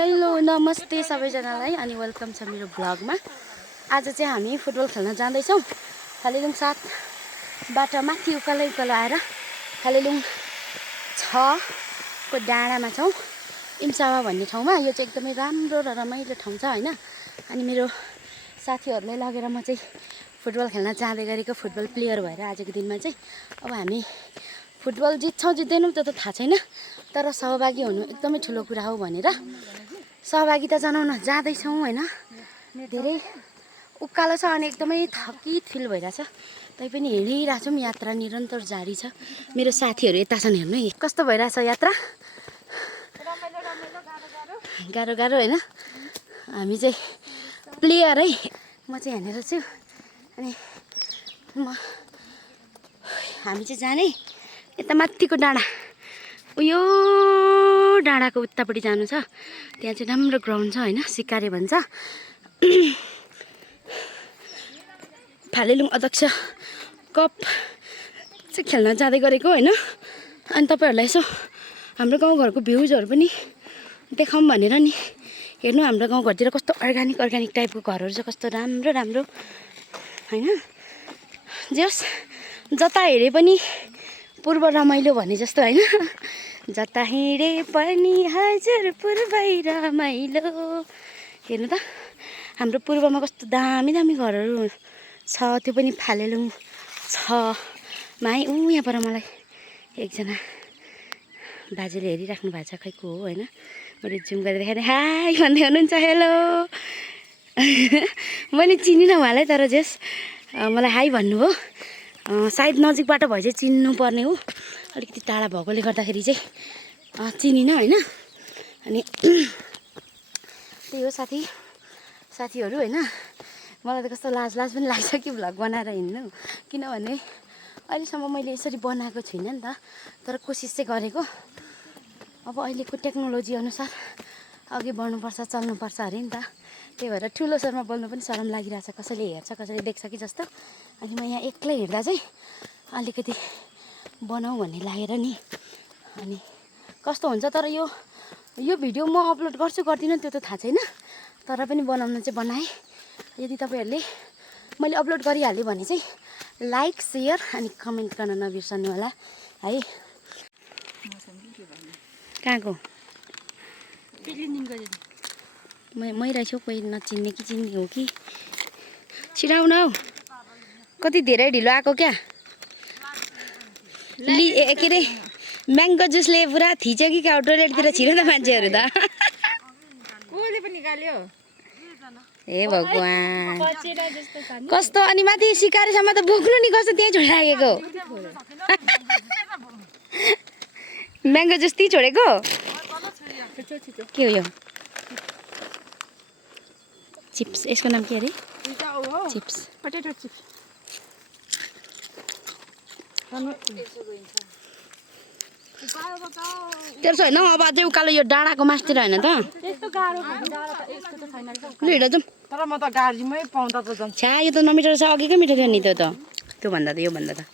Hello नमस्ते सबैजनालाई अनि वेलकम छ मेरो भ्लगमा। आज चाहिँ हामी फुटबल खेल्न जाँदैछौँ। खालेलुङ 7 बाट माथि उकालो उकालो आएर खालेलुङ 6 को डाँडामा छौँ, इन्सावा भन्ने ठाउँमा। यो चाहिँ एकदमै राम्रो र रमाइलो ठाउँ छ हैन। अनि मेरो साथीहरूले लगेर म चाहिँ फुटबल खेल्न जाँदै गरेको, फुटबल प्लेयर भएर आजको दिनमा चाहिँ अब हामी फुटबल जित्छौँ जित्दैनौँ त्यो त थाहा छैन, तर सहभागी हुनु एकदमै ठुलो कुरा हो भनेर सहभागिता जनाउन जाँदैछौँ हैन। धेरै उकालो छ अनि एकदमै थकित फिल भइरहेछ, तैपनि हिँडिरहेको छौँ। यात्रा निरन्तर जारी छ। मेरो साथीहरू यता छन्, हेर्नु है कस्तो भइरहेछ यात्रा। गाह्रो गाह्रो हैन। हामी चाहिँ प्लेयर है। म चाहिँ यहाँनिर छु अनि हामी चाहिँ जाने यता माथिको डाँडा, उयो डाँडाको उतापट्टि जानु छ। त्यहाँ चाहिँ राम्रो ग्राउन्ड छ हैन, सिकारे भन्छ। फालेलुङ अध्यक्ष कप चाहिँ खेल्न जाँदै गरेको हैन। अनि तपाईहरुलाई यसो हाम्रो गाउँघरको भ्यूजहरू पनि देखाउँ भनेर नि। हेर्नु हाम्रो गाउँघरतिर कस्तो अर्ग्यानिक टाइपको घरहरू छ, कस्तो राम्रो राम्रो हैन। जस जता हेरे पनि पूर्व रमाइलो भने जस्तो हैन। जता हिँडे पनि हजुर पूर्वै रमाइलो। हेर्नु त हाम्रो पूर्वमा कस्तो दामी दामी घरहरू छ, त्यो पनि फालेलुङ 6 मा है। यहाँ पर मलाई एकजना बाजेले हेरिराख्नु भएको छ, खै को हो हैन। मैले जुम गरेर देखाएँ, हाई भन्दै हुनुहुन्छ, हेलो। मैले चिनिनँ उहाँलाई, तर जस मलाई हाई भन्नुभयो। सायद नजिकबाट भए चाहिँ चिन्नु पर्ने हो, अलिकति टाढा भएकोले गर्दाखेरि चाहिँ चिनिनँ हैन। अनि त्यही हो साथीहरू हैन। मलाई त कस्तो लाज पनि लाग्छ कि भ्लग बनाएर हिँड्नु, किनभने अहिलेसम्म मैले यसरी बनाएको छुइनँ नि त। तर कोसिस चाहिँ गरेको। अब अहिलेको टेक्नोलोजी अनुसार अघि बढ्नुपर्छ, चल्नुपर्छ अरे नि त। त्यही भएर ठुलो स्वरमा बोल्नु पनि शरम लागिरहेछ, कसैले हेर्छ कसैले देख्छ कि जस्तो। अनि म यहाँ एक्लै हिँड्दा चाहिँ अलिकति बनाऊ भन्ने लागेर नि। अनि कस्तो हुन्छ तर यो भिडियो म अपलोड गर्छु गर्दिनँ त्यो त थाहा छैन, तर पनि बनाउन चाहिँ बनाएँ। यदि तपाईँहरूले मैले अपलोड गरिहालेँ भने चाहिँ लाइक सेयर अनि कमेन्ट गर्न नबिर्सनु होला है। कहाँको मै रहेछु, कोही नचिन्ने कि चिन्ने हो कि। छिराउन हौ, कति धेरै ढिलो आएको क्या। के अरे म्याङ्गो जुसले पुरा थिच्यो कि क्या टोइलेटतिर। छिरो त मान्छेहरू त ए भगवान् कस्तो। अनि माथि सिकारीसम्म त बोक्नु नि कस्तो त्यहीँ छोडिराखेको। म्याङ्गो जुस त्यहीँ छोडेको के हो यो? चिप्स, यसको नाम के अरे? Chips, potato chips. तेर्सो होइन अब अझै उकालो यो डाँडाको मासतिर होइन त। लु हिँड जाउँ। तर म त गाडीमै पाउँदा त जान्छ। छ्या यो त नमिठो रहेछ, अघिकै मिठो थियो नि त्यो त। त्योभन्दा त योभन्दा त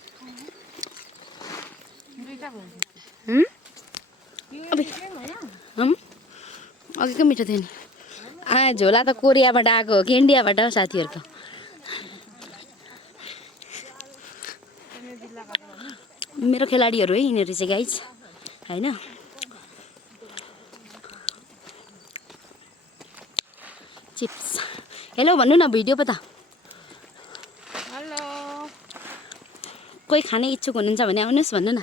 अघिकै मिठो थियो नि। झोला त कोरियाबाट आएको हो कि इन्डियाबाट हो साथीहरूको। मेरो खेलाडीहरू है यिनीहरू चाहिँ गाइज होइन। चिप्स हेलो भन्नु न भिडियो पो त। हेलो, कोही खाने इच्छुक हुनुहुन्छ भने आउनुहोस् भन्नु न।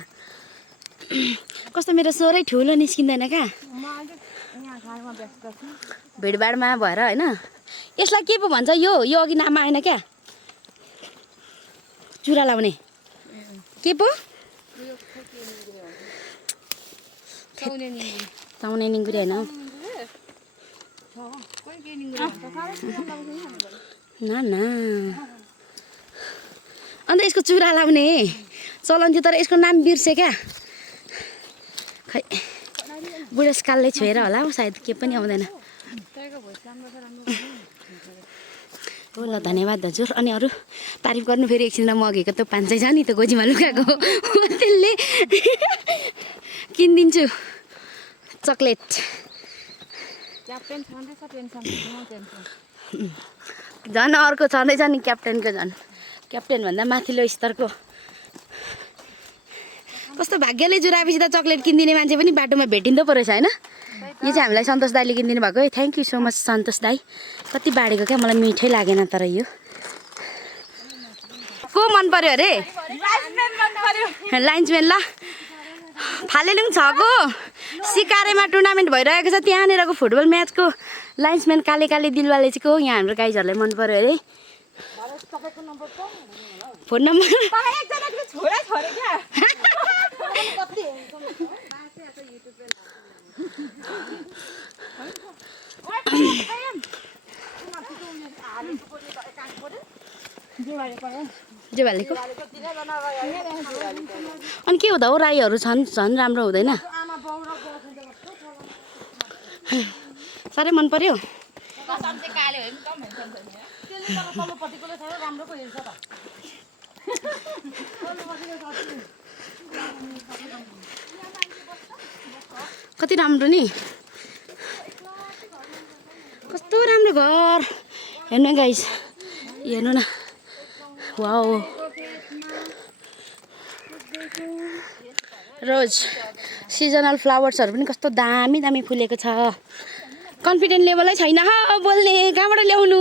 कस्तो मेरो स्वरै ठुलो निस्किँदैन क्या, भिडभाडमा भएर होइन। यसलाई के पो भन्छ यो अघि नाम आएन क्या, चुरा लाउने के पो? ताउने निङ्गुरी होइन न। अन्त यसको चुरा लाउने चलन थियो, तर यसको नाम बिर्सेँ क्या। खै बुढेसकालले छोएर होला हौ सायद, के पनि आउँदैन। हो ल धन्यवाद हजुर। अनि अरू तारिफ गर्नु फेरि एकछिन। म अघिको त्यो 500 छ नि त्यो गोजीमा लुकाएको, त्यसले किनिदिन्छु चक्लेट। क्याप्टेन छँदैछ टेन्सन नो टेन्सन। झन् अर्को छँदैछ नि क्याप्टेनको झन् क्याप्टेन भन्दा माथिल्लो स्तरको। कस्तो भाग्यले जुराएपछि त चक्लेट किनिदिने मान्छे पनि बाटोमा भेटिँदो पो रहेछ होइन। यो चाहिँ हामीलाई सन्तोष दाईले किनिदिनु भएको है। थ्याङ्क यू सो मच सन्तोष दाई। कति बाँडेको क्या मलाई मिठै लागेन तर यो को मन पर्यो अरे लाइन्सम्यान। ल फालेलुङ 6 को सिकारेमा टुर्नामेन्ट भइरहेको छ त्यहाँनिरको फुटबल म्याचको लाइन्सम्यान काले काले दिलवाले चाहिँ को यहाँ हाम्रो गाइजहरूलाई मन पर्यो अरे। फोन नम्बर जे भालेको अनि के हुँदा हो राईहरू छन् झन् राम्रो हुँदैन। साह्रै मन पर्यो। कति राम्रो नि कस्तो राम्रो घर हेर्नु गाइस हेर्नु न। वाउ रोज सिजनल फ्लावर्सहरू पनि कस्तो दामी दामी फुलेको छ। कन्फिडेन्ट लेभलै छैन बोल्ने कहाँबाट ल्याउनु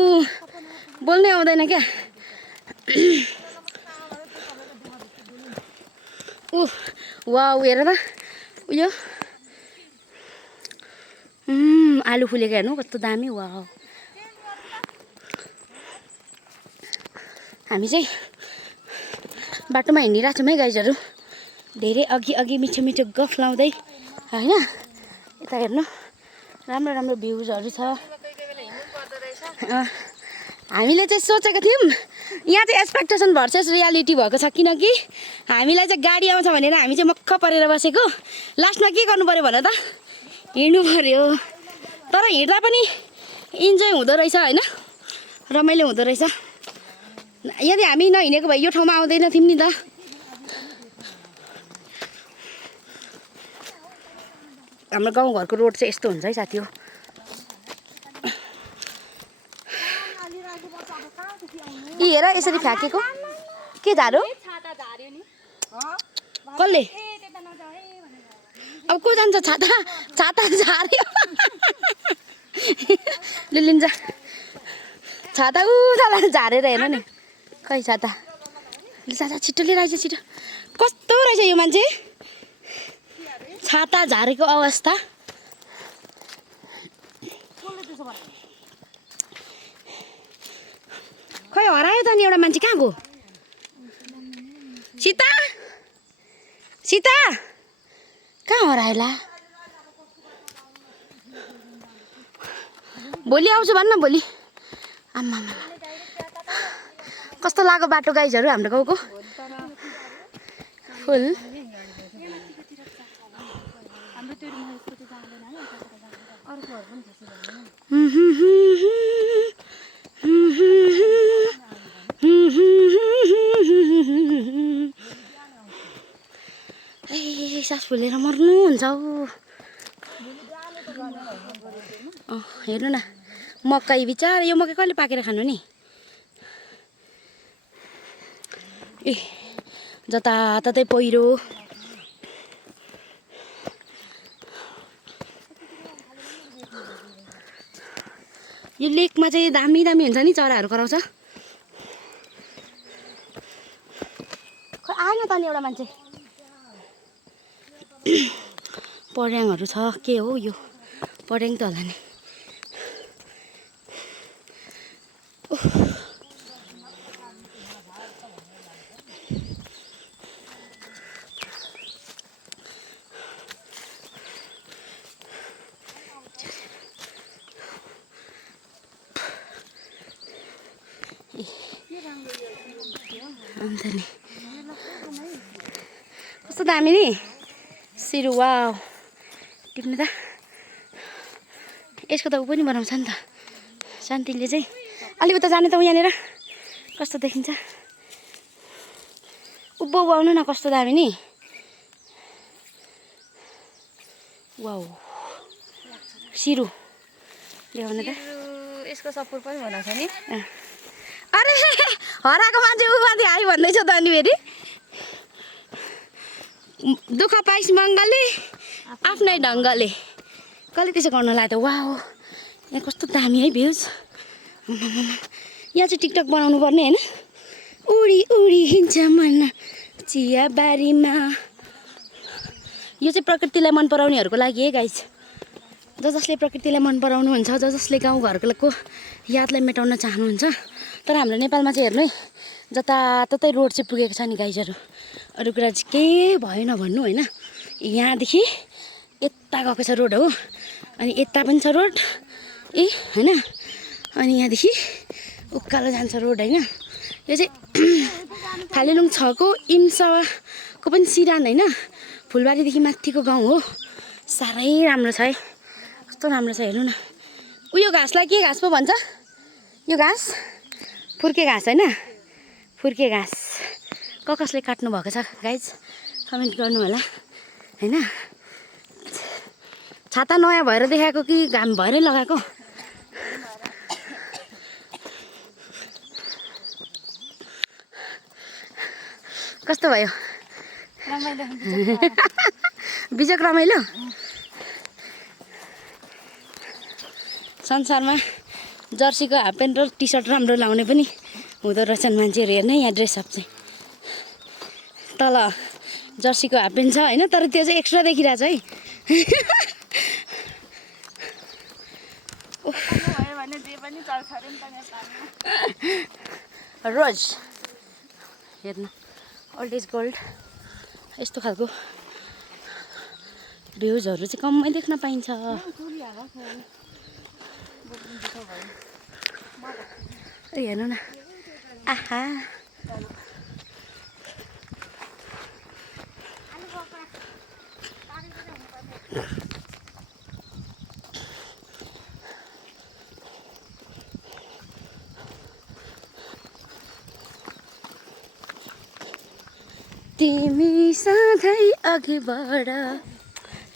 बोल्नै आउँदैन क्या। वाउ हेर त उयो आलु फुलेको हेर्नु कस्तो दामी। वाउ हामी चाहिँ बाटोमा हिँडिरहेको छौँ है गाइजहरू। धेरै अघि अघि मिठो मिठो गफ लाउँदै होइन। यता हेर्नु राम्रो राम्रो भ्युजहरू छ। हामीले चाहिँ सोचेको थियौँ यहाँ चाहिँ एक्सपेक्टेसन भर्सेस रियालिटी भएको छ। किनकि हामीलाई चाहिँ गाडी आउँछ भनेर हामी चाहिँ मक्ख परेर बसेको। लास्टमा के गर्नु पऱ्यो भन त हिँड्नु पऱ्यो। तर हिँड्दा पनि इन्जोय हुँदो रहेछ होइन रमाइलो हुँदो रहेछ। यदि हामी नहिँडेको भए यो ठाउँमा आउँदैन थियौँ नि त। हाम्रो गाउँघरको रोड चाहिँ यस्तो हुन्छ है साथी हो। यी हेर यसरी फ्याँकेको के झारो कसले अब को जान्छ छाता छाता झार्यो लिन्छ छाता उता झारेर हेर्नु नि खै छाता छाता छिटो लिएर आइज छिटो। कस्तो रहेछ यो मान्छे छाता झारेको अवस्था। खै हरायो त नि एउटा मान्छे कहाँ गयो। सीता सीता कहाँ हराएला। भोलि आउँछु भन्न भोलि। आम्मा कस्तो लाग्यो बाटो गाइजहरू हाम्रो गाउँको फुल। ए सास फुलेर मर्नुहुन्छ हेर्नु न मकै बिचार। यो मकै कहिले पाकेर खानु नि। ए जताततै पहिरो। यो लेकमा चाहिँ दामी दामी हुन्छ नि चराहरू कराउँछ। खै आएन त नि एउटा मान्छे। पर्याङहरू छ के हो यो पर्याङ त होला नि। अन्त नि कस्तो दामी नि सिरु। वाउ टिप्नु त यसको त ऊ पनि बनाउँछ नि त शान्तिले चाहिँ। अलि उता जाने त यहाँनिर कस्तो देखिन्छ। उभो आउनु न कस्तो दामी नि। वाउ सिरु ल्याउनु त यसको सपोर्ट पनि हुन छ नि अरे हराएको मान्छे ऊ माथि आइ भन्दैछ त अनि फेरि दुःख पाइस मङ्गलले आफ्नै ढङ्गले कसले त्यसो गर्न लाग्यो त वाह यहाँ कस्तो दामी है भ्युज यहाँ चाहिँ टिकटक बनाउनु पर्ने होइन उडी उडी हिँड्छ मन चिया बारीमा यो चाहिँ प्रकृतिलाई मन पराउनेहरूको लागि है गाइस जसले प्रकृतिलाई मन पराउनुहुन्छ जसले गाउँघरको यादलाई मेटाउन चाहनुहुन्छ तर हाम्रो नेपालमा चाहिँ हेर्नु है जताततै रोड चाहिँ पुगेको छ नि गाइजहरू अरू कुरा चाहिँ केही भएन भन्नु होइन यहाँदेखि यता गएको छ रोड हो अनि यता पनि छ रोड ए होइन अनि यहाँदेखि उकालो जान्छ रोड होइन यो चाहिँ फालेलुङ 6 को इम्साको पनि सिरान होइन फुलबारीदेखि माथिको गाउँ हो साह्रै राम्रो छ है कस्तो राम्रो छ हेर्नु न उयो घाँसलाई के घाँस पो भन्छ यो घाँस फुर्के घाँस होइन फुर्के घाँस कसले काट्नु भएको छ गाइज कमेन्ट गर्नु होला होइन छाता नयाँ भएर देखाएको कि घाम भएरै लगाएको कस्तो भयो बिजोक रमाइलो संसारमा जर्सीको हाफ प्यान्ट र टी सर्ट राम्रो लाउने पनि हुँदो रहेछन् मान्छेहरू हेर्ने यहाँ ड्रेसअप चाहिँ तल जर्सीको हाफ प्यान्ट छ होइन तर त्यो चाहिँ एक्स्ट्रा देखिरहेछ है रोज हेर्नु ओल्ड इज गोल्ड यस्तो खालको भ्युजहरू चाहिँ कमै देख्न पाइन्छ हेर्नु न आहा तिमी सधैँ अघि बढ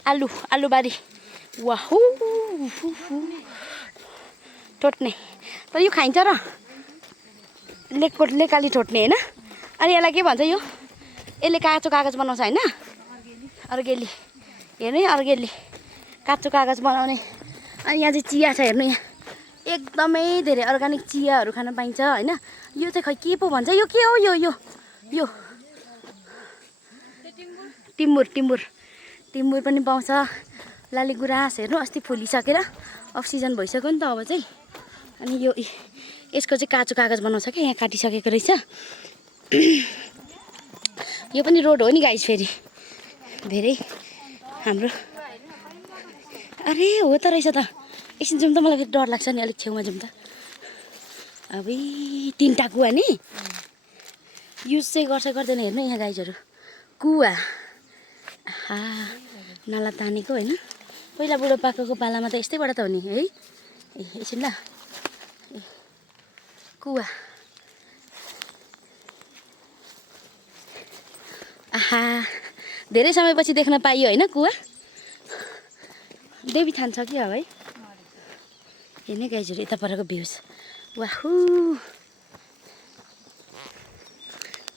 आलुबारी वाहु ठोट्ने तर यो खाइन्छ र लेकाली ठोट्ने होइन अनि यसलाई के भन्छ यो यसले काँचो कागज बनाउँछ होइन अर्गेली हेर्नु अर्गेली काँचो कागज बनाउने अनि यहाँ चाहिँ चिया छ हेर्नु यहाँ एकदमै धेरै अर्ग्यानिक चियाहरू खान पाइन्छ होइन यो चाहिँ खै के पो भन्छ यो के हो यो यो यो टिम्बुर पनि पाउँछ लाली गुराँस हेर्नु अस्ति फुलिसकेर अफ सिजन भइसक्यो नि त अब चाहिँ अनि यो यसको चाहिँ काँचो कागज बनाउँछ क्या यहाँ काटिसकेको रहेछ यो पनि रोड हो नि गाइस फेरि धेरै हाम्रो अरे हो त रहेछ त एकछिन जाउँ त मलाई फेरि डर लाग्छ नि अलिक छेउमा जाउँ त अब 3टा कुवा नि युज चाहिँ गर्छ गर्दैन हेर्नु यहाँ गाइजहरू कुवा नाला तानेको होइन पहिला बुढोपाकाको पालामा त यस्तैबाट त हो नि है एकछिन ल कुवा आहा धेरै समयपछि देख्न पाइयो होइन कुवा देवी थान छ कि अब है हेर्ने गाइजहरू यता परको भ्युज वाहु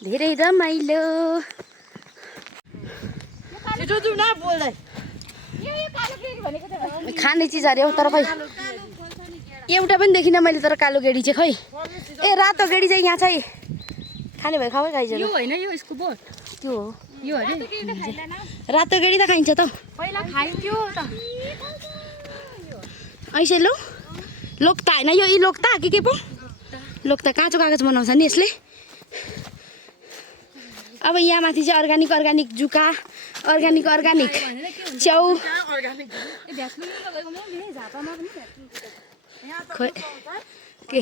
धेरै रमाइलो खाने चिज अरे हो तर खै एउटा पनि देखिनँ मैले तर कालो गेडी चाहिँ खै ए रातो गेडी चाहिँ यहाँ चाहिँ खाने भयो खाऊ है गाइजहरू यो होइन यो यसको बोट त्यो हो यो अरे रातो गेडी त खाइन्छ त पहिला खाइन्थ्यो त ऐसे लो लोक्ता होइन यो लोक्ता के पो लोक्ता काँचो कागज बनाउँछ नि यसले अब यहाँ माथि चाहिँ अर्ग्यानिक जुका अर्ग्यानिक च्याउ खोइ के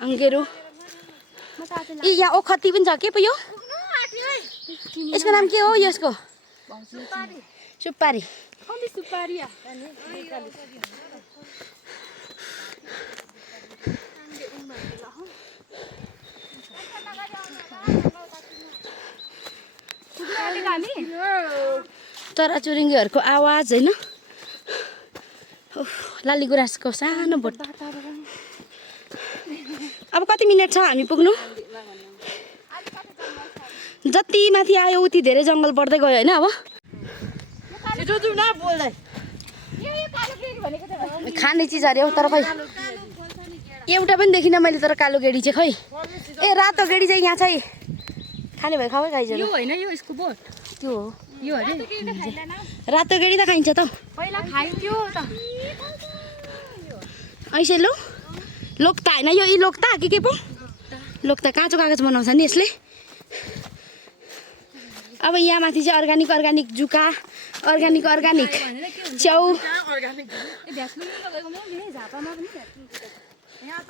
अङ्गेरो ए यहाँ ओखती पनि छ के पो यो यसको नाम के हो यसको सुपारी चराचुरुङ्गीहरूको आवाज होइन लाली गुराँसको सानो बोट। अब कति मिनट छ हामी पुग्नु? जति माथि आयो उति धेरै जङ्गल बढ्दै गयो होइन? अब खाने चिज अरे हो तर खै एउटा पनि देखिनँ मैले। तर कालो गेडी चाहिँ खै, ए रातो गेडी चाहिँ यहाँ चाहिँ खाने भयो। खाऊ गाइजहरू, यो होइन यो यसको बोट त्यो हो यो अरे रातो गेडी त खाइन्छ त पहिला खाइन्थ्यो त। ऐसे लो लोक्ता होइन यो यी लोक्ता के पो लोक्ता काँचो कागज बनाउँछ नि यसले। अब यहाँ माथि चाहिँ अर्ग्यानिक अर्ग्यानिक जुका, अर्ग्यानिक अर्ग्यानिक च्याउ,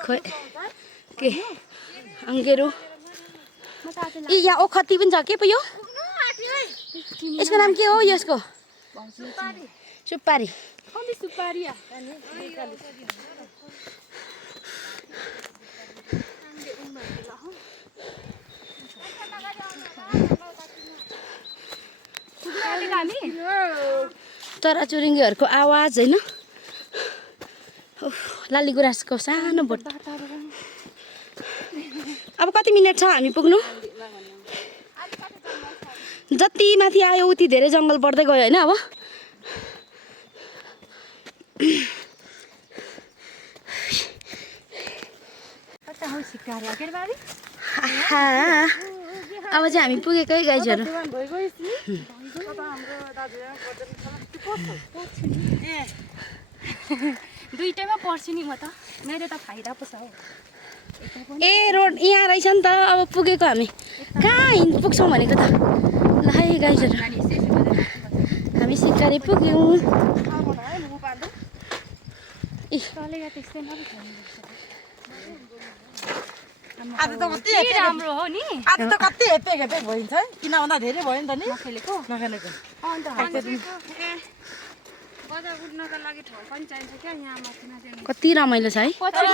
खोइ के अङ्गेरो। ए यहाँ ओखती पनि छ के पो यो? यसको नाम के हो यसको? सुपारी। चराचुरुङ्गीहरूको आवाज होइन? लाली गुराँसको सानो बोट। अब कति मिनट छ हामी पुग्नु? जति माथि आयो उति धेरै जङ्गल बढ्दै गयो होइन? अब अब चाहिँ हामी पुगेकै गाइजहरू। दुईटैमा पर्छु नि म त, मेरो त फाइदा पो छ हौ। ए रोड यहाँ रहेछ नि त। अब पुगेको हामी कहाँ पुग्छौँ भनेको त। ल है गाइजहरू हामी सिक्कारे पुग्यौँ। आज त कति राम्रो हो नि, आज त कति हेपेक हेपेक भइन्छ है। किन भन्दा धेरै भयो नि त नि नखेलेको। नखेलेको। अन्त बजार उठ्नका लागि ठाउँ पनि चाहिन्छ क्या यहाँ माथि माथि। कति रमाइलो छ है। पछिको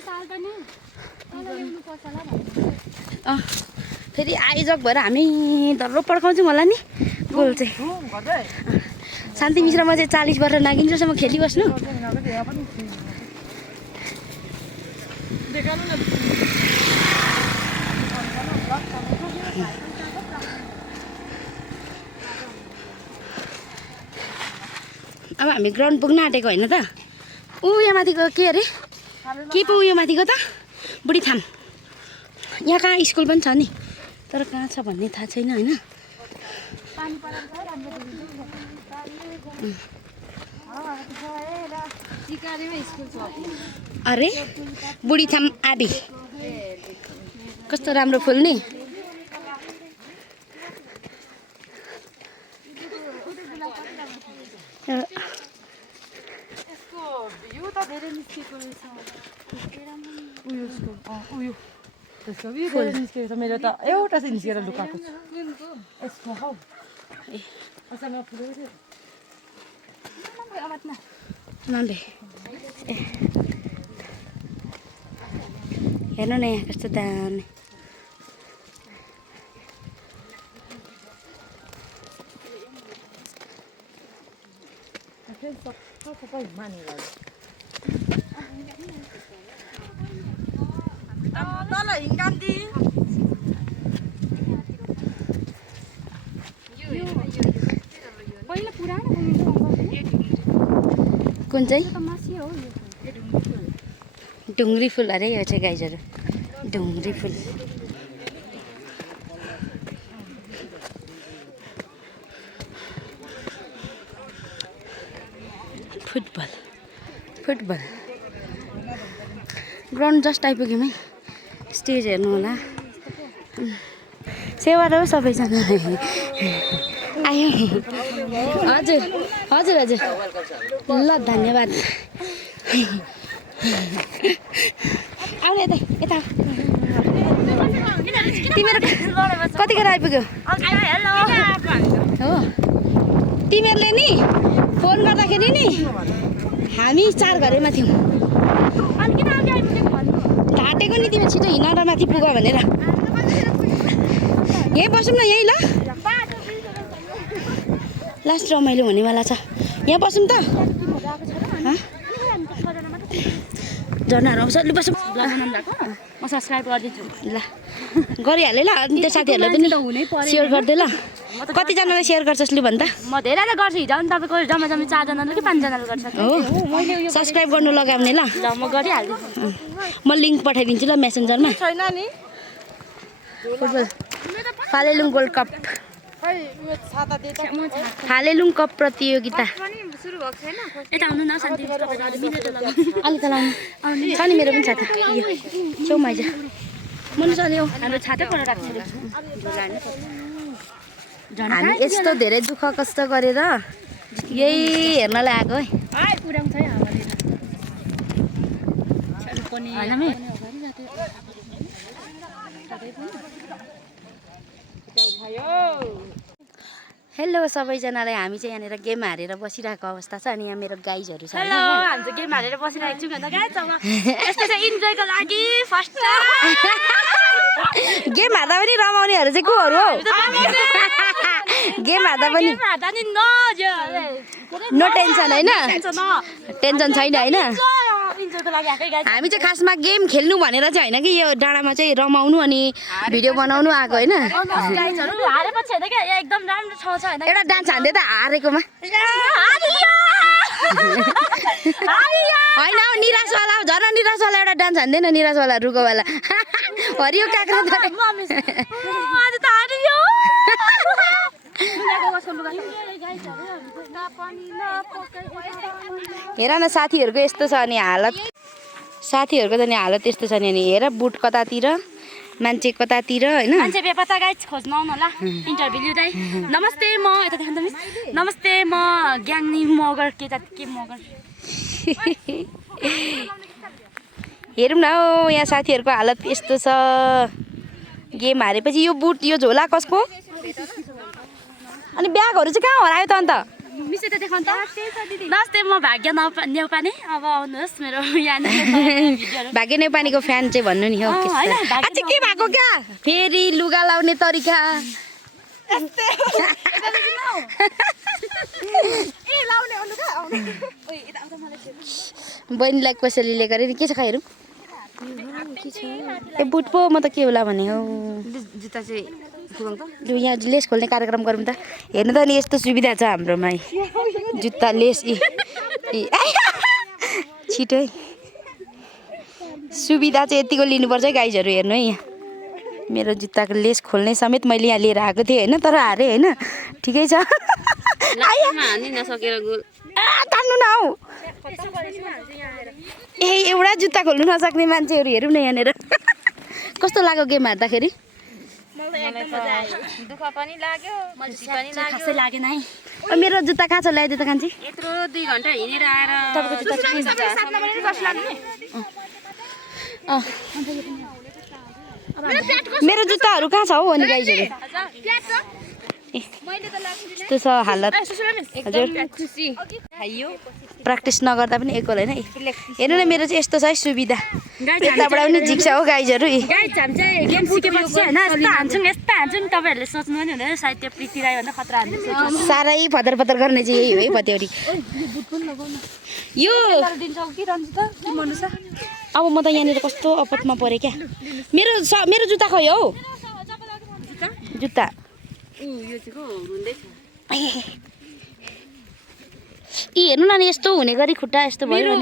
साल पनि ल्याउनु पर्छ होला भन्नु। फेरि आयोजक भएर हामी धर्रो पड्काउँछौँ होला नि गोल चाहिँ। शान्ति मिश्र म चाहिँ 40 वर्ष नागिन्जेलसम्म खेलिबस्नु। अब हामी ग्राउन्ड पुग्न आँटेको होइन त। ऊ यहाँ माथिको के अरे के पो उयो माथिको त बुढी थाम। यहाँ कहाँ स्कुल पनि छ नि तर कहाँ छ भन्ने थाहा छैन होइन? अरे बुढी थाम आबी कस्तो राम्रो फुल नि। मेरो त एउटा चाहिँ निस्केर लुकाएको छु यसको हौ। नाले हेर्नु न यहाँ कस्तो दामी। तल हिँड्कान्ती पहिला पुरानो कुन चाहिँ मासी हो यो ढुङ्ग्री फुल अरे यो चाहिँ गाइजहरू ढुङ्ग्री फुल। फुटबल फुटबल ग्राउन्ड जस्ट आइपुग्यौँ है। स्टेज हेर्नु होला। सेवा र सबैजना आयो। हजुर हजुर हजुर ल धन्यवाद। आउने यतै यता तिमीहरू कतिखेर आइपुग्यो हो? तिमीहरूले नि फोन गर्दाखेरि नि हामी 4 घरैमा थियौँ। ढाँटेको नि तिमी छिटो हिँड र माथि पुग भनेर। यहीँ बसौँ न यहीँ ल ल लास्ट रमाइलो हुनेवाला छ यहाँ बसौँ त जनाहरू आउँछ लु बसौँ म सब्स्क्राइब गरिदिन्छु ल गरिहालेँ ल अनि त्यो साथीहरूलाई पनि सेयर गरिदिए ल कतिजनालाई सेयर गर्छस् लु भन् त म धेरैले गर्छु हिजो पनि तपाईँको जम्मा जम्मा 4 जनाले कि 5 जनाले गर्छ हो सब्सक्राइब गर्नु लगाउने ल ल म गरिहाल्छु म लिङ्क पठाइदिन्छु ल मेसेन्जरमा छैन नि फुटबल फालेलुङ गोल्ड कप खै यो छाता दे त फालेलुङ कप प्रतियोगिता सुरु भएको छैन यता आउनु न शान्ति अलि त लाउनु छ नि मेरो पनि छाता यो छेउमा आइज मनु चल्यो हाम्रो छाता पर राख्छ हामी यस्तो धेरै दुःख कष्ट गरेर यही हेर्नलाई आएको है पुर्याउँछ है हावाले हेलो सबैजनालाई हामी चाहिँ यहाँनिर गेम हारेर बसिरहेको अवस्था छ अनि यहाँ मेरो गाइजहरू छ हेलो हामी चाहिँ गेम हालेर बसिरहेको छौँ भन्दा गाइस अब यस्तो चाहिँ इन्जोयको लागि फर्स्ट गेम हार्दा पनि रमाउनेहरू चाहिँ कोहरू हौ गेम हार्दा पनि नि नो टेन्सन होइन टेन्सन छैन होइन इन्जोयको लागि आएकै गाइस हामी चाहिँ खासमा गेम खेल्नु भनेर चाहिँ होइन कि यो डाँडामा चाहिँ रमाउनु अनि भिडियो बनाउनु आएको होइन गाइसहरु हारेपछि हैन के एकदम राम्रो छ हैन एउटा डान्स हान्दै त हारेकोमा होइन हौ निराशवाला झन् निराशवाला एउटा डान्स हान्दैन निराशवाला रुकोवाला हरियो काँक्रा आज त हारियो हेर न साथीहरूको यस्तो छ अनि हालत साथीहरूको त नि हालत यस्तो छ नि अनि हेर बुट कतातिर मान्छे कतातिर होइन मान्छे बेपत्ता गाइस खोज्न आउनु होला इन्टरभ्यु लिँदै नमस्ते म यता देखाउनु त मिस नमस्ते म ग्याङनी मगर के मगर हेरौँ न हौ यहाँ साथीहरूको हालत यस्तो छ गेम हारेपछि यो बुट यो झोला कसको अनि ब्यागहरू चाहिँ कहाँ हरायो त अन्त मिस यता देखाउनु त नमस्ते म भाग्य नेउपाने अब आउनुहोस् मेरो यहाँ भाग्य नेपालीको फ्यान चाहिँ भन्नु नि हौ आज के भएको क्या फेरि लुगा लाउने तरिका बहिनीलाई कसैले लिएको अरे नि के छ खै हेरौँ ए बुट पो म त के होला भने हौ जुत्ता चाहिँ लु यहाँ लेस खोल्ने कार्यक्रम गरौँ त हेर्नु त नि यस्तो सुविधा छ हाम्रोमा जुत्ता लेस छिटो है सुविधा चाहिँ यतिको लिनुपर्छ है गाइजहरू हेर्नु है यहाँ मेरो जुत्ताको लेस खोल्ने समेत मैले यहाँ लिएर आएको थिएँ होइन तर हारेँ होइन ठिकै छ तान्नु न हौ ए एउटा जुत्ता खोल्नु नसक्ने मान्छेहरू हेरौँ न यहाँनिर कस्तो लाग्यो गेम हार्दाखेरि दुःख पनि लाग्यो खुसी पनि लाग्यो खासै लागेन है मेरो जुत्ता कहाँ छ ल्याइदिए त कान्छी यत्रो 2 घण्टा हिँडेर आएर तपाईँको जुत्ता मेरो जुत्ताहरू कहाँ छ हौ अनि गाइजहरू यस्तो छ हालत हजुर प्र्याक्टिस नगर्दा पनि एकल होइन हेर्नु न मेरो चाहिँ यस्तो छ है सुविधा यताबाट पनि झिक्छ हो गाइजहरू गाइस हामी चाहिँ गेम सिकेपछि होइन यस्तो हान्छौँ तपाईँहरूले सोच्नु पनि हुँदैन सायद त्यो प्रीति राई भन्दा खतरा हान्छ साह्रै फतर फतर गर्ने चाहिँ यही हो है पत्याउरी यो अब म त यहाँनिर कस्तो आपतमा परेँ क्या मेरो जुत्ता खै हौ जुत्ता यी हेर्नु न यस्तो हुने गरी खुट्टा यस्तो भयो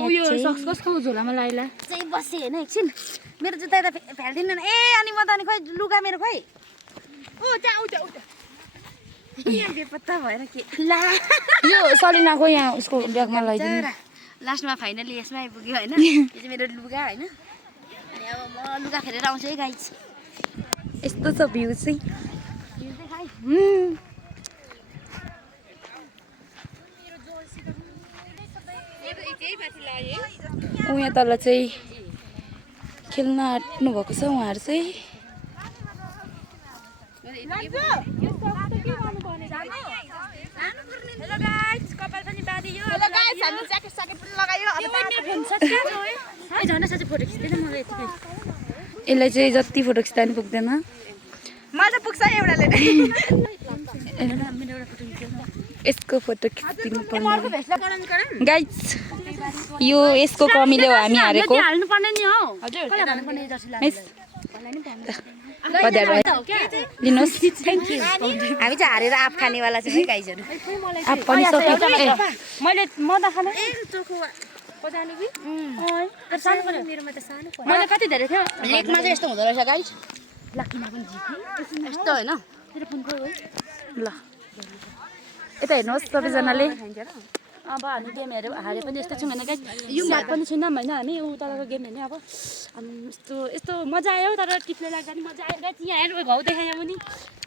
झोलामा लाइला चाहिँ बसेँ होइन एकछिन मेरो जुत्ता यता फ्याल्दिनँ ए अनि म त अनि खै लुगा मेरो खै बेपत्ता भएर के ला यो सलिनाको यहाँ उसको ब्यागमा लगाइदिनु लास्टमा फाइनली यसमा आइपुग्यो होइन यो चाहिँ मेरो लुगा होइन अनि अब म लुगा फेरेर आउँछु है गाइस यस्तो छ भ्यू चाहिँ यहाँ तल चाहिँ खेल्न आँट्नु भएको छ उहाँहरू चाहिँ यसलाई चाहिँ जति फोटो खिच्दा पनि पुग्दैन मजा पुग्छ एउटाले यसको फोटो खिच्दिनु पर्ने गाइस यो यसको कमीले हो हामी हारेको हाल्नु पर्ने नि हौ हजुर कसलाई हाल्नु पर्ने जर्सी लिनुहोस् हामी चाहिँ हारेर आफ खानेवाला छौँ है गाइजहरू आप पनि सक्यो मैले म त खाने मैले कति धेरै थियो लेकमा चाहिँ यस्तो हुँदो रहेछ गाइज यस्तो होइन ल यता हेर्नुहोस् सबैजनाले अब हामी गेमहरू हारे पनि यस्तो छौँ भने साथ पनि छैनौँ होइन हामी उताको गेम हेर्ने अब यस्तो यस्तो मजा आयो तर टिप्ले लाग्दा नि मजा आयो यहाँ हेर्नु घाउ देखायो भने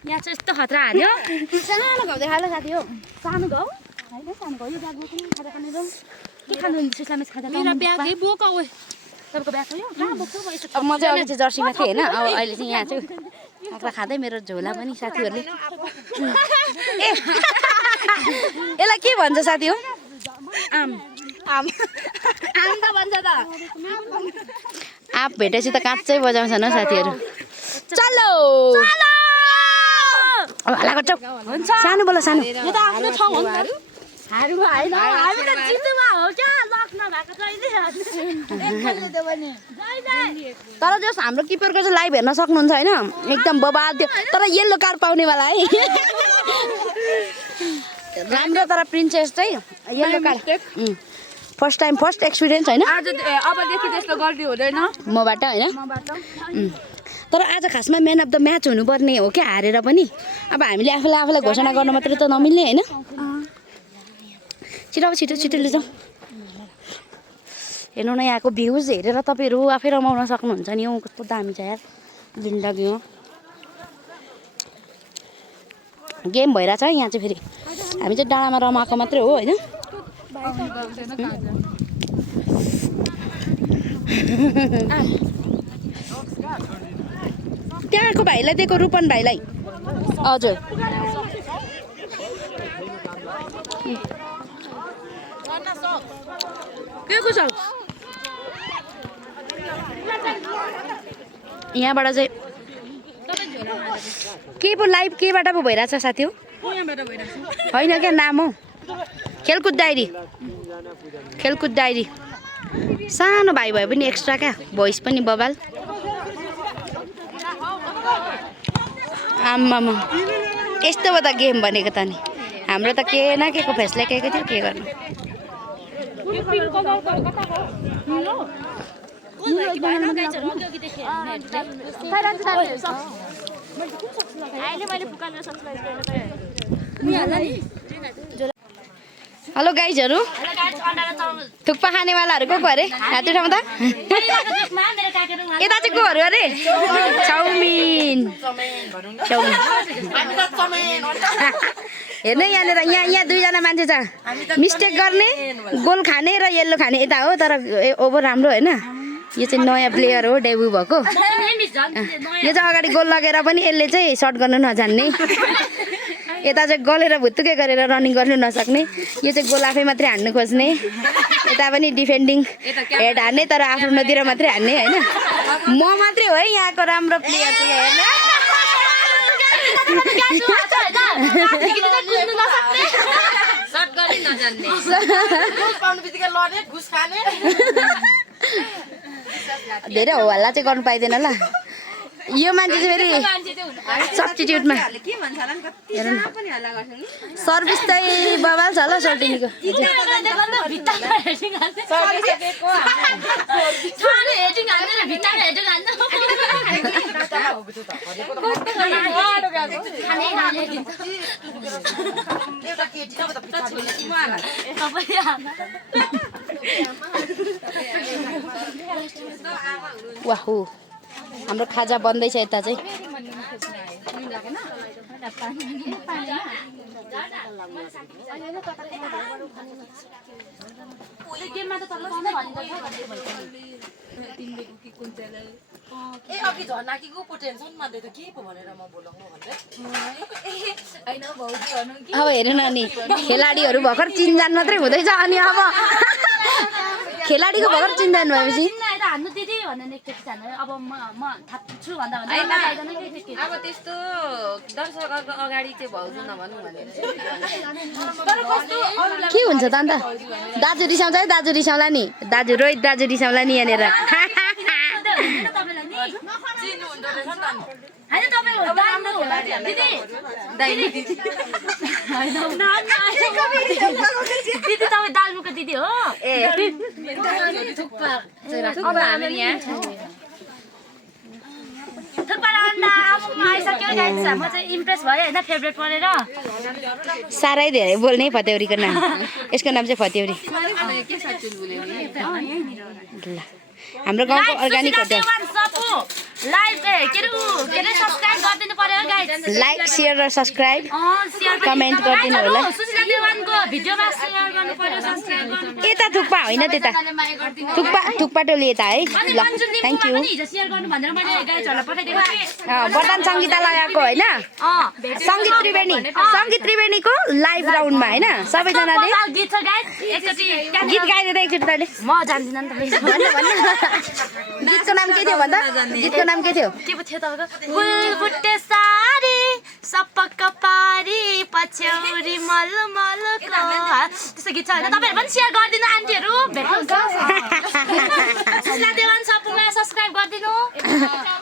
यहाँ चाहिँ यस्तो खतरा हाल्यो सानो घाउ देखायो साथी हो सानो घाउ होइन सानो घाउ यो ब्याग बोक्नु खाजा खाने जाउँ के खानु सुस्लामेस खाजा मेरो ब्याग बोक तपाईँको ब्याग हो कहाँ बोक्छु म यस्तो अब म चाहिँ अघि चाहिँ जर्सीमा थिएँ होइन अब अहिले चाहिँ यहाँ छु काँक्रा खाँदै मेरो झोला पनि साथीहरूले यसलाई के भन्छ साथी हो आम आम त भन्छ त आँप भेटेपछि त काँचै बजाउँछन् हो साथीहरू चलो अब हल्ला गर्छौ सानो बोला सानो यो त आफ्नो ठाउँ हो नि त हारुमा होइन हामी त जित्नुमा हो क्या लक नभएको जहिले तर जस हाम्रो किपरको चाहिँ लाइभ हेर्न सक्नुहुन्छ होइन एकदम बबाल थियो तर येल्लो कार्ड पाउनेवाला है राम्रो तर प्रिन्सेस चाहिँ yellow card first time first experience होइन अबदेखि त्यस्तो गल्ती हुँदैन मबाट होइन तर आज खासमा म्यान अफ द म्याच हुनुपर्ने हो क्या हारेर पनि अब हामीले आफूलाई घोषणा गर्न मात्रै त नमिल्ने होइन छिटो लैजाउँ हेर्नु न यहाँको भ्युज हेरेर तपाईँहरू आफै रमाउन सक्नुहुन्छ नि हौ कस्तो दामी छ यार जिन्दगी हो गेम भइरहेछ यहाँ चाहिँ फेरि हामी चाहिँ डाँडामा रमाएको मात्रै हो होइन त्यहाँको भाइलाई दिएको रूपन भाइलाई हजुर के को छ यहाँबाट चाहिँ के पो लाइभ केबाट पो भइरहेछ साथी हो होइन क्या नाम हो खेलकुद डायरी सानो भाइ भए पनि एक्स्ट्रा क्या भोइस पनि बबाल आम्मामा यस्तो पो त गेम भनेको त नि हाम्रो त के न के को फेसले के थियो के गर्नु हेलो गाइजहरू थुक्पा खानेवालाहरू को अरे हात उठाउँ त यता चाहिँ कोहरू अरे चाउमिन हेर्नु यहाँनिर यहाँ दुईजना मान्छे छ मिस्टेक गर्ने गोल खाने र येल्लो खाने यता हो तर ओभर राम्रो होइन यो चाहिँ नयाँ प्लेयर हो डेब्यु भएको यो चाहिँ अगाडि गोल लगेर पनि यसले चाहिँ सर्ट गर्नु नजान्ने यता चाहिँ गलेर भुत्तुकै गरेर रनिङ गर्नु नसक्ने यो चाहिँ गोल आफै मात्रै हान्नु खोज्ने यता पनि डिफेन्डिङ हेड हान्ने तर आफ्नोतिर मात्रै हान्ने होइन म मात्रै हो है यहाँको राम्रो प्लेयर चाहिँ हेर्न धेरै हो हल्ला चाहिँ गर्नु पाइँदैन ल यो मान्छे चाहिँ फेरि सब्स्टिट्युटमा सर्भिस चाहिँ बबाल छ ल सर्टिनीको वाहु हाम्रो खाजा बन्दैछ यता चाहिँ अघि झर्नाकीको पो टेन्सन मान्दै त के पो भनेर म बोलाउनु भन्दै हैन भौजी भन्नु कि अब हेर्नु न नि खेलाडीहरू भर्खर चिनजान मात्रै हुँदैछ अनि अब खेलाडीको भर्खर चिनजान भएपछि हान्नु दिदी भनेर एकचोटि जानु अब म थाप्छु भन्दा अब त्यस्तो दर्शकहरूको अगाडि चाहिँ भाउजू नभनौँ भनेर के हुन्छ त अन्त दाजु रिसाउँछ है दाजु रिसाउँला नि दाजु रोहित दाजु रिसाउँला नि यहाँनिर दिदी तपाईँ दालमुको दिदी हो थुक्पा अन्डा आइसक्यो गाइस म चाहिँ इम्प्रेस भएँ होइन फेभरेट परेर साह्रै धेरै बोल्ने फतेउरीको नाम यसको नाम चाहिँ फतेउरी ल हाम्रो गाउँको अर्ग्यानिक होटल लाइक सेयर र सब्सक्राइब कमेन्ट गरिदिनु होला यता थुक्पा होइन त्यता थुक्पा टोली यता है ल थ्याङ्क यू बटन सङ्गीता लगाएको होइन सङ्गीत त्रिवेणीको लाइभ राउन्डमा होइन सबैजनाले गीत गाइदिँदा एकचोटि तैँले म जान्दिनँ नि त गीतको नाम के थियो भन्दा गीतको नाम के थियो के पो थियो तपाईँको फुलबुट्टे सारी सपक्क पारी पछ्यौरी मलमलको त्यस्तो गीत छ होइन तपाईँहरू पनि सेयर गरिदिनु आन्टीहरू भेट्नुहुन्छ सुशीला देवान सपना सब्सक्राइब गरिदिनु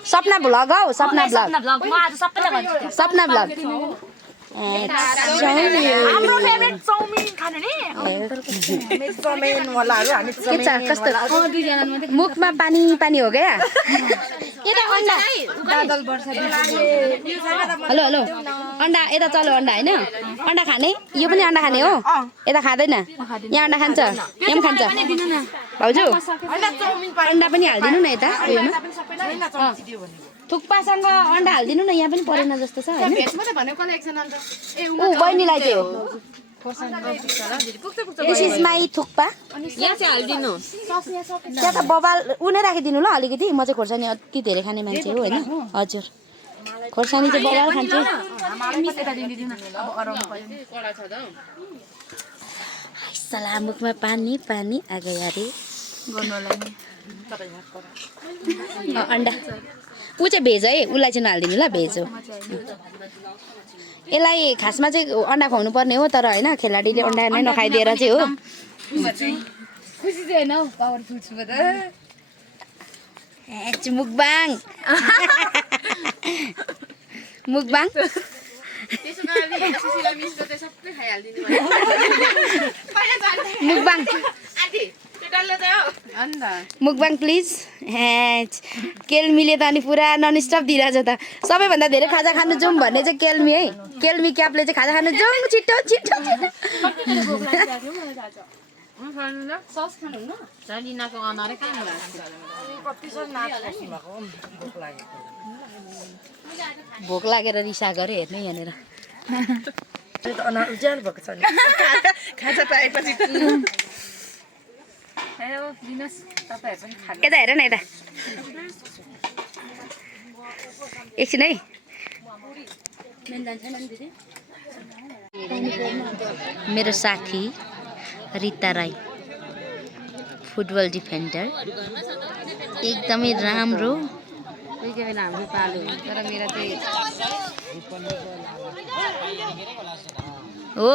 सपना भ्लग हौ सपना भ्लग म आज सबैलाई भन्छु सपना भ्लग हाम्रो फेभरेट चाउमिन खाने नि के छ कस्तो मुखमा पानी पानी हो क्या यता अन्डा हेलो हेलो अन्डा यता चलो अन्डा होइन अन्डा खाने यो पनि अन्डा खाने हो यता खाँदैन यहाँ अन्डा खान्छ यहाँ पनि खान्छ भाउजू अन्डा पनि हालिदिनु न यता उयोमा थुक्पासँग अन्डा हालिदिनु न यहाँ पनि परेन जस्तो छ होइन ऊ बहिनीलाई चाहिँ हो दिस इज माई थुक्पा यहाँ चाहिँ हालिदिनु त्यहाँ त बबाल ऊ नै राखिदिनु ल अलिकति म चाहिँ खोर्सानी अति धेरै खाने मान्छे हो होइन हजुर खोर्सानी चाहिँ बबाल खान्छु सला मुखमा पानी पानी आगो अरे अन्डा ऊ चाहिँ भेज है उसलाई चाहिँ नहालिदिनु ल भेज हो यसलाई खासमा चाहिँ अन्डा खुवाउनु पर्ने हो तर होइन खेलाडीले अन्डा नै नखाइदिएर चाहिँ हो मुकबाङ मुकबाङ मुकबाङ मुकबाङ प्लिज केल्मीले त अनि पुरा ननस्टप दिइरहेछ त सबैभन्दा धेरै खाजा खानु जाउँ भन्ने चाहिँ केल्मी है केल्मी क्यापले चाहिँ खाजा खानु जाउँ छिटो छिटो भोक लागेर रिसा गरे हेर्नु यहाँनिर यता हेर न यता एकछिन है मेरो साथी रिता राई फुटबल डिफेन्डर एकदमै राम्रो कोही कोही बेला हाम्रो पालो तर मेरो चाहिँ हो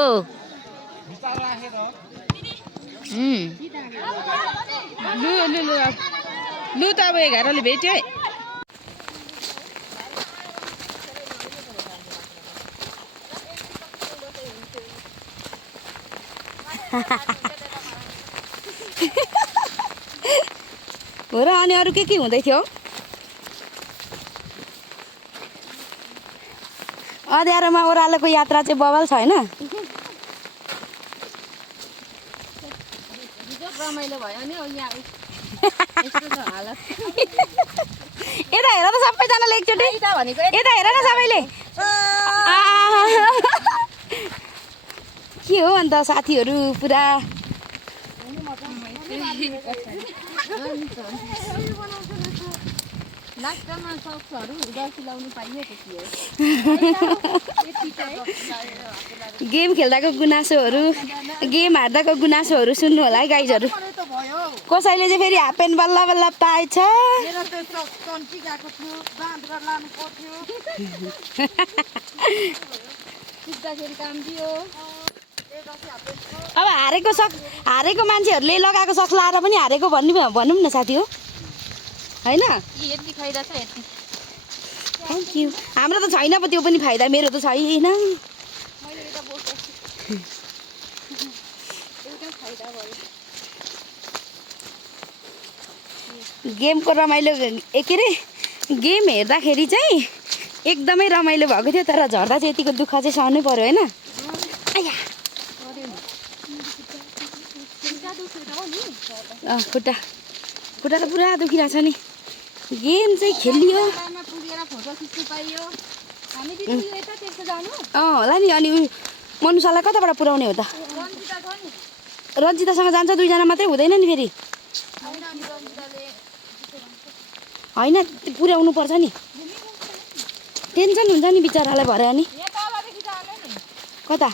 लु त अब 11ले भेट्यो है हो र अनि अरू के हुँदै थियो अँध्यारोमा ओह्रालोको यात्रा चाहिँ बवाल छ होइन रमाइलो भयो नि यहाँ यता हेर त सबैजनाले एकचोटि यता हेर न सबैले के हो अन्त साथीहरू पुरा गेम खेल्दाको गुनासोहरू गेम हार्दाको गुनासोहरू सुन्नु होला है गाइजहरू कसैले चाहिँ फेरि हाफ प्यान्ट बल्ल बल्ल पाएछ मेरो त टन्टी गएको थियो बाँधेर लानु पर्थ्यो सिक्दाखेरि काम दियो अब हारेको मान्छेहरूले लगाएको सक्स लाएर पनि हारेको भनौँ न साथी हो होइन यति खाइरहेछ यति थ्याङ्क यू हाम्रो त छैन पो त्यो पनि फाइदा मेरो त छैन गेमको रमाइलो के अरे गेम हेर्दाखेरि चाहिँ एकदमै रमाइलो भएको थियो तर झर्दा चाहिँ यतिको दुःख चाहिँ सहनै पर्यो होइन खुट्टा त पुरा दुखिरहेछ नि गेम चाहिँ खेलियो होला नि अनि मनुषालाई कताबाट पुर्याउने हो त रन्जितासँग जान्छ 2 जना मात्रै हुँदैन नि फेरि होइन पुर्याउनु पर्छ नि टेन्सन हुन्छ नि बिचरालाई भरे अनि कता